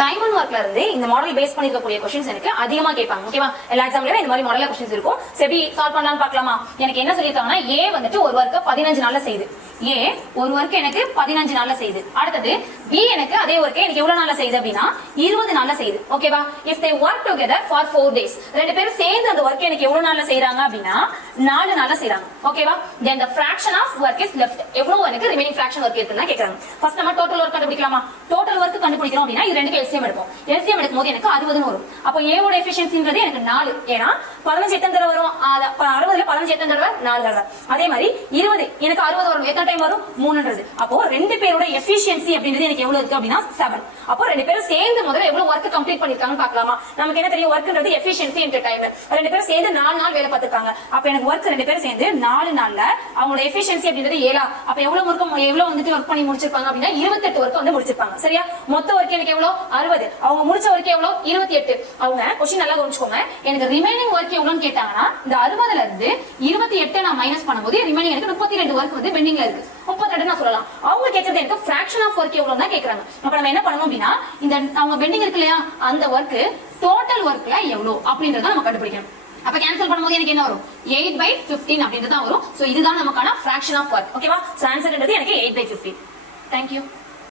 Time and ஒர்க்ல இருந்து இந்த மாடல் பேஸ் பண்ணிருக்கக்கூடிய क्वेश्चंस எனக்கு அதிகமா கேட்பாங்க. ஓகேவா? எல்லா எக்ஸாம்லயும் இந்த மாதிரி மாடல்ல क्वेश्चंस இருக்கும். சரி சால்வ் பண்ணலாம்னு பார்க்கலாமா? எனக்கு என்ன சொல்லிருக்காங்கன்னா A வந்துட்டு ஒரு வர்க்க 15 நாள்ல செய்யுது. A ஒரு வர்க்க எனக்கு 15 நாள்ல செய்யுது. அடுத்தது B எனக்கு அதே வர்க்க எனக்கு எவ்வளவு நாள்ல செய்யுது அப்படினா 20 நாள்ல செய்யுது. ஓகேவா? if they work together for 4 days ரெண்டு பேரும் சேர்ந்து அந்த வர்க்க எனக்கு எவ்வளவு நாள்ல செய்றாங்க அப்படினா 4 நாள்ல செய்றாங்க. ஓகேவா? then the fraction of work is left எவ்வளவு எனக்கு ரிமைனிங் fraction work இருக்குன்னு கேக்குறாங்க. ஃபர்ஸ்ட் நம்ம டோட்டல் வர்க் கண்டுபிடிக்கலாமா? டோட்டல் வர்க் கண்டுபிடிக்கிறோம் அப்படினா இது ரெண்டுக்கு LCM எடுப்போம். LCM எடுக்கும்போது எனக்கு 60 ன்னு வரும். அப்ப A ஓட எஃபிஷியன்சின்றது எனக்கு 4. ஏனா 15 எத்தனை தடவை வரும்? 60ல 15 எத்தனை தடவை? 4 தடவை. அதே மாதிரி 20 எனக்கு 60 வரும். எத்தனை டைம் வரும்? 3ன்றது. அப்போ ரெண்டு பேரோட எஃபிஷியன்சி அப்படின்றது எனக்கு எவ்வளவு இருக்கு அப்படினா 7. அப்போ ரெண்டு பேரும் சேர்ந்து முதல்ல எவ்வளவு வர்க் கம்ப்ளீட் பண்ணிருக்காங்கன்னு பார்க்கலாமா? நமக்கு என்ன தெரியும்? வர்க்ன்றது எஃபிஷியன்சி இன்டு டைம். ரெண்டு பேரும் சேர்ந்து 4 நாள் வேலை பார்த்திருக்காங்க. அப்ப எனக்கு வர்க் ரெண்டு பேரும் சேர்ந்து 4 நாள்ல அவங்களோட எஃபிஷியன்சி அப்படின்றது 7. அப்ப எவ்வளவு வந்துட்டு வர்க் பண்ணி முடிச்சிருப்பாங்க அப்படினா 28 வர்க் வந்து முடிச்சிருப்பாங்க. சரியா? மொத்த வர்க் எனக்கு எவ்வளவு? 60. அவங்க முடிச்ச வர்க் எவ்வளவு? 28. அவங்க क्वेश्चन நல்லா கவனிச்சுக்கோங்க. எனக்கு ரிமைனிங் வர்க் எவ்வளவுன்னு கேட்டாங்கன்னா இந்த 60ல இருந்து 28 நான் மைனஸ் பண்ணும்போது ரிமைனிங் எனக்கு 32 வர்க் வந்து பெண்டிங்ல இருக்கு. 32 நான் சொல்லலாம். அவங்க கேக்குறது எனக்கு fraction of work எவ்வளவுன்னு தான் கேக்குறாங்க. அப்ப நம்ம என்ன பண்ணணும் அப்படினா இந்த அவங்க பெண்டிங் இருக்கு இல்லையா அந்த வர்க் டோட்டல் வர்க்ல எவ்வளவு அப்படின்றத நம்ம கண்டுபிடிக்கணும். அப்ப கேன்சல் பண்ணும்போது எனக்கு என்ன வரும்? 8/15 அப்படின்றது தான் வரும். சோ இதுதான் நமக்கான fraction of work. ஓகேவா? சோ ஆன்சர்ன்றது எனக்கு 8/15. Thank you.